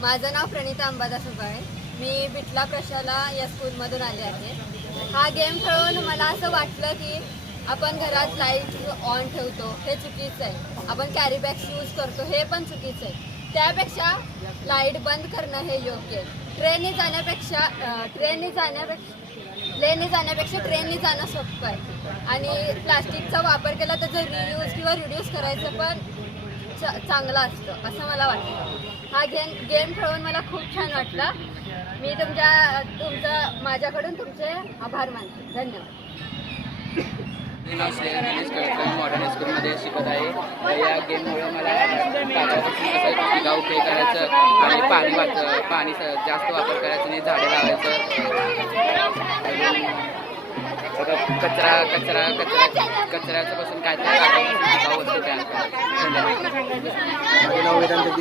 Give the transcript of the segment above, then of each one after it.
माझं नाव प्रणिता अंबादास आहे मी बिटला प्रशाला या स्कूलमधून आले आहे. हा गेम खेळून मला असं वाटलं की आपण घरात लाइट ऑन ठेवतो हे चुकीचं आहे. आपण कॅरी बॅग्स यूज करतो हे पण चुकीचं आहे. त्यापेक्षा लाइट बंद करणं हे योग्य आहे. ट्रेनने जाण्यापेक्षा ट्रेनने जाण्यापेक्षा प्लेनने जाण्यापेक्षा ट्रेनने जाणं सोपं आहे. आणि प्लास्टिकचा वापर केला तर रियूज किंवा रिड्यूस करायचं पण चांगलं असतं असं मला वाटतं हा गेम गेम खेळून मला खूप छान वाटला मी तुमच्या तुमचं माझ्याकडून तुमचे आभार मानते धन्यवाद मी नाव मॉडर्न स्कूलमध्ये शिकत आहे तर या गेममुळे मला कागदापासून खेळ करायचं आणि पाणी वाच पाणी जास्त वापर करायचं आणि झाडे लावायचं कचरा कचरा कचरा कचऱ्याचं पासून काय वेदांत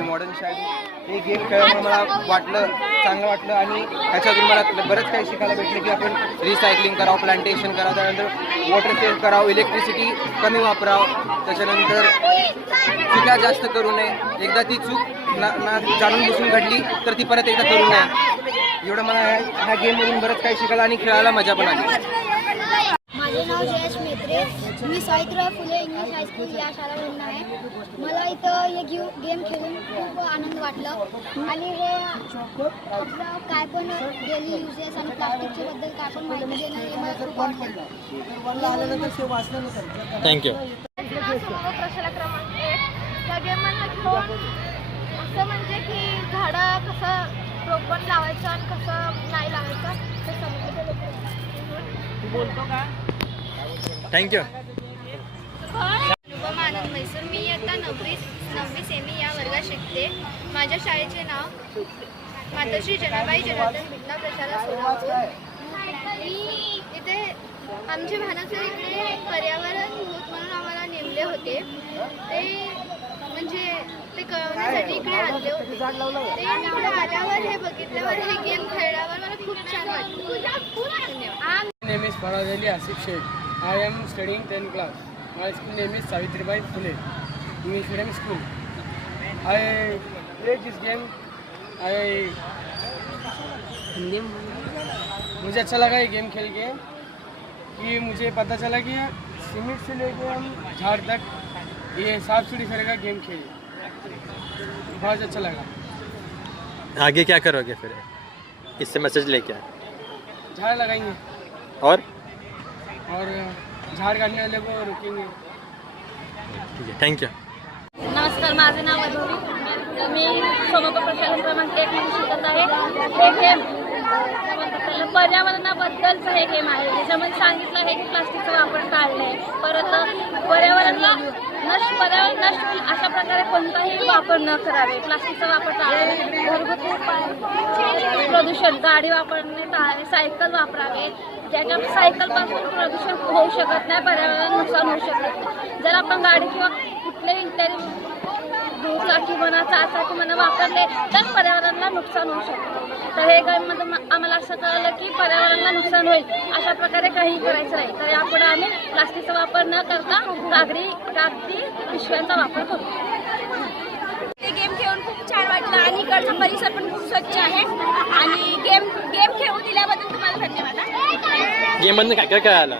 मॉडर्न शाळेत हे गेम खेळायला मला वाटलं चांगलं वाटलं आणि त्याच्यातून मला बरंच काही शिकायला भेटलं की आपण रिसायकलिंग करावं प्लांटेशन करावं त्यानंतर वॉटर सेव्ह करावं इलेक्ट्रिसिटी कमी वापरावं. त्याच्यानंतर चुका जास्त करू नये. एकदा ती चूक ना ना जाणून बसून घडली तर ती परत एकदा करू नये. एवढं मला ह्या गेममधून बरंच काही शिकायला आणि खेळायला मजा पण आली. माझे नाव जयेश मेत्रे. मी Savitribai Phule English high school या शाळेमधून आहे. मला इथं हे गेम गेम खेळून खूप आनंद वाटला. आणि हे आपलं काय पण डेली युजेस आणि प्लास्टिकच्या बद्दल काय पण माहिती देणं हे मला खूप आवडलं. थँक्यू प्रशाला क्रमांक एक त्या गेममधनं घेऊन असं म्हणजे की झाडं कसं रोपण लावायचं आणि कसं नाही लावायचं ते समजलं थँक्यू अनुपम आनंद म्हैसूर. मी इयत्ता नववी नववी सेमी या वर्गात शिकते. माझ्या शाळेचे नाव मातोश्री जनाबाई जनार्दन बिटला प्रशाला सोलापूर मी इथे आमचे भानाचे इकडे पर्यावरण दूत म्हणून आम्हाला नेमले होते. ते name is Parajali Asif Shaikh I am studying tenth class my school name is Savitribai Phule English medium school I play this game I मुझे अच्छा लगा ये गेम खेल के कि मुझे पता चला कि सीमित से लेके हम झाड़ तक ये साफ सीढ़ी का गेम खेले बहुत अच्छा लगा। आगे क्या करोगे फिर? इससे मैसेज लेके आए? झाड़ लगाएंगे। और? और झाड़ काटने वाले को रोकेंगे। ठीक आहे थँक्यू नमस्कार माझे नाव वैभवी मी समोर प्रशासन क्रमांक एक म्हणून शिकत आहे. हे गेम पर्यावरणाबद्दलचं हे गेम आहे. त्याच्यामध्ये सांगितलं आहे की प्लास्टिकचा वापर टाळणे. परत नष्ट पर्यावरण नष्ट अशा प्रकारे कोणताही वापर न करावे. प्लास्टिकचा वापर टाळावे. घरगुती उपाय प्रदूषण. गाडी वापरणे टाळावे. सायकल वापरावे. ज्याच्या सायकलपासून प्रदूषण होऊ शकत नाही पर्यावरण नुकसान होऊ शकत नाही. जर आपण गाडी किंवा कुठल्याही इत्यादी दुचाकी म्हणा चारचाकी म्हणा वापरले तर पर्यावरण नुकसान होऊ शकतं. तर हे गेममध्ये म- आम्हाला असं कळलं की पर्यावरणाला नुकसान होईल अशा प्रकारे काही करायचं नाही. तर यापुढे आम्ही प्लास्टिकचा वापर न करता कागदी कागदी पिशव्यांचा वापर करू. ते गेम खेळून खूप छान वाटलं आणि इकडचा परिसर पण खूप स्वच्छ आहे. आणि गेम गेम खेळू दिल्याबद्दल तुम्हाला धन्यवाद. गेममधनं काय काय कळालं?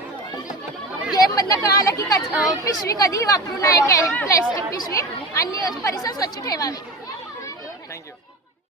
गेममधनं कळालं की कच पिशवी कधीही वापरू नये कॅ प्लॅस्टिक पिशवी. आणि परिसर स्वच्छ ठेवावे. थँक्यू